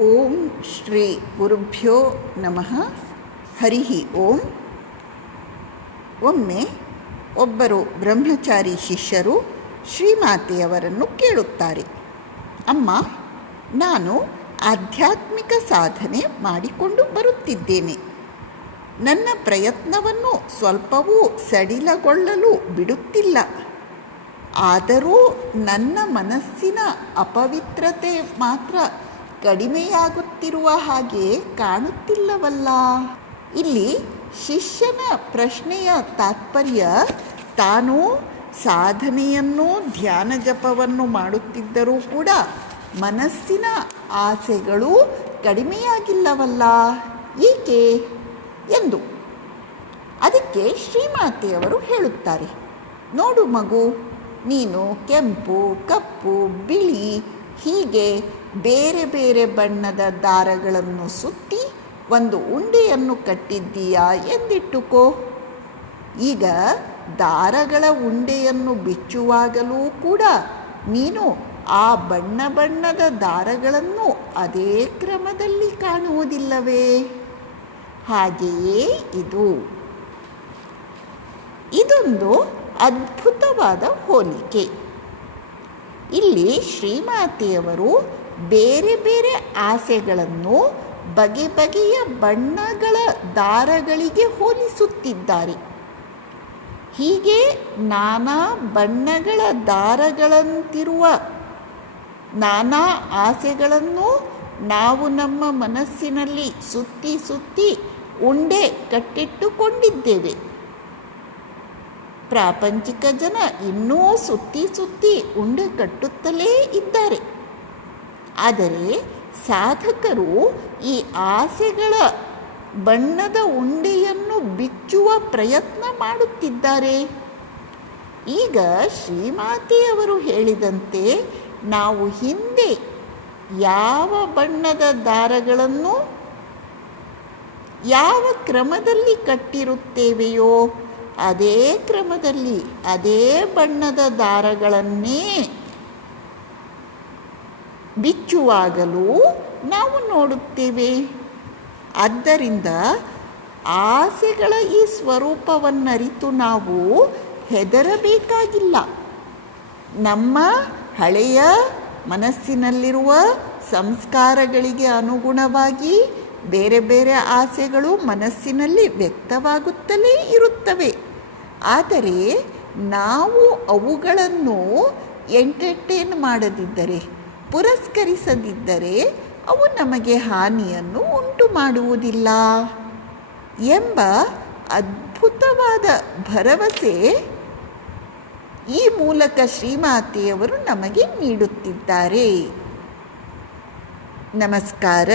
ಓಂ ಶ್ರೀ ಗುರುಭ್ಯೋ ನಮಃ. ಹರಿ ಓಂ. ಒಮ್ಮೆ ಒಬ್ಬರು ಬ್ರಹ್ಮಚಾರಿ ಶಿಷ್ಯರು ಶ್ರೀಮಾತೆಯವರನ್ನು ಕೇಳುತ್ತಾರೆ, ಅಮ್ಮ, ನಾನು ಆಧ್ಯಾತ್ಮಿಕ ಸಾಧನೆ ಮಾಡಿಕೊಂಡು ಬರುತ್ತಿದ್ದೇನೆ. ನನ್ನ ಪ್ರಯತ್ನವನ್ನು ಸ್ವಲ್ಪವೂ ಸಡಿಲಗೊಳ್ಳಲು ಬಿಡುತ್ತಿಲ್ಲ. ಆದರೂ ನನ್ನ ಮನಸ್ಸಿನ ಅಪವಿತ್ರತೆ ಮಾತ್ರ ಕಡಿಮೆಯಾಗುತ್ತಿರುವ ಹಾಗೆ ಕಾಣುತ್ತಿಲ್ಲವಲ್ಲ. ಇಲ್ಲಿ ಶಿಷ್ಯನ ಪ್ರಶ್ನೆಯ ತಾತ್ಪರ್ಯ, ತಾನು ಸಾಧನೆಯನ್ನು ಧ್ಯಾನ ಜಪವನ್ನು ಮಾಡುತ್ತಿದ್ದರೂ ಕೂಡ ಮನಸ್ಸಿನ ಆಸೆಗಳು ಕಡಿಮೆಯಾಗಿಲ್ಲವಲ್ಲ, ಏಕೆ ಎಂದು. ಅದಕ್ಕೆ ಶ್ರೀಮಾತೆಯವರು ಹೇಳುತ್ತಾರೆ, ನೋಡು ಮಗು, ನೀನು ಕೆಂಪು, ಕಪ್ಪು, ಬಿಳಿ ಹೀಗೆ ಬೇರೆ ಬೇರೆ ಬಣ್ಣದ ದಾರಗಳನ್ನು ಸುತ್ತಿ ಒಂದು ಉಂಡೆಯನ್ನು ಕಟ್ಟಿದ್ದೀಯಾ ಎಂದಿಟ್ಟುಕೋ. ಈಗ ದಾರಗಳ ಉಂಡೆಯನ್ನು ಬಿಚ್ಚುವಾಗಲೂ ಕೂಡ ನೀನು ಆ ಬಣ್ಣ ಬಣ್ಣದ ದಾರಗಳನ್ನು ಅದೇ ಕ್ರಮದಲ್ಲಿ ಕಾಣುವುದಿಲ್ಲವೇ? ಹಾಗೆಯೇ ಇದೊಂದು ಅದ್ಭುತವಾದ ಹೋಲಿಕೆ. ಇಲ್ಲಿ ಶ್ರೀಮಾತೆಯವರು ಬೇರೆ ಬೇರೆ ಆಸೆಗಳನ್ನು ಬಗೆ ಬಗೆಯ ಬಣ್ಣಗಳ ದಾರಗಳಿಗೆ ಹೋಲಿಸುತ್ತಿದ್ದಾರೆ. ಹೀಗೆ ನಾನಾ ಬಣ್ಣಗಳ ದಾರಗಳಂತಿರುವ ನಾನಾ ಆಸೆಗಳನ್ನು ನಾವು ನಮ್ಮ ಮನಸ್ಸಿನಲ್ಲಿ ಸುತ್ತಿ ಸುತ್ತಿ ಉಂಡೆ ಕಟ್ಟಿಟ್ಟುಕೊಂಡಿದ್ದೇವೆ. ಪ್ರಾಪಂಚಿಕ ಜನ ಇನ್ನೂ ಸುತ್ತಿ ಸುತ್ತಿ ಉಂಡೆ ಕಟ್ಟುತ್ತಲೇ ಇದ್ದಾರೆ. ಆದರೆ ಸಾಧಕರು ಈ ಆಸೆಗಳ ಬಣ್ಣದ ಉಂಡೆಯನ್ನು ಬಿಚ್ಚುವ ಪ್ರಯತ್ನ ಮಾಡುತ್ತಿದ್ದಾರೆ. ಈಗ ಶ್ರೀಮಾತೆಯವರು ಹೇಳಿದಂತೆ ನಾವು ಹಿಂದೆ ಯಾವ ಬಣ್ಣದ ದಾರಗಳನ್ನು ಯಾವ ಕ್ರಮದಲ್ಲಿ ಕಟ್ಟಿರುತ್ತೇವೆಯೋ ಅದೇ ಕ್ರಮದಲ್ಲಿ ಅದೇ ಬಣ್ಣದ ದಾರಗಳನ್ನೇ ಬಿಚ್ಚುವಾಗಲೂ ನಾವು ನೋಡುತ್ತೇವೆ. ಆದ್ದರಿಂದ ಆಸೆಗಳ ಈ ಸ್ವರೂಪವನ್ನರಿತು ನಾವು ಹೆದರಬೇಕಾಗಿಲ್ಲ. ನಮ್ಮ ಹಳೆಯ ಮನಸ್ಸಿನಲ್ಲಿರುವ ಸಂಸ್ಕಾರಗಳಿಗೆ ಅನುಗುಣವಾಗಿ ಬೇರೆ ಬೇರೆ ಆಸೆಗಳು ಮನಸ್ಸಿನಲ್ಲಿ ವ್ಯಕ್ತವಾಗುತ್ತಲೇ ಇರುತ್ತವೆ. ಆದರೆ ನಾವು ಅವುಗಳನ್ನು ಎಂಟರ್ಟೈನ್ ಮಾಡದಿದ್ದರೆ, ಪುರಸ್ಕರಿಸದಿದ್ದರೆ ಅವು ನಮಗೆ ಹಾನಿಯನ್ನು ಉಂಟು ಮಾಡುವುದಿಲ್ಲ ಎಂಬ ಅದ್ಭುತವಾದ ಭರವಸೆ ಈ ಮೂಲಕ ಶ್ರೀಮಾತೆಯವರು ನಮಗೆ ನೀಡುತ್ತಿದ್ದಾರೆ. ನಮಸ್ಕಾರ.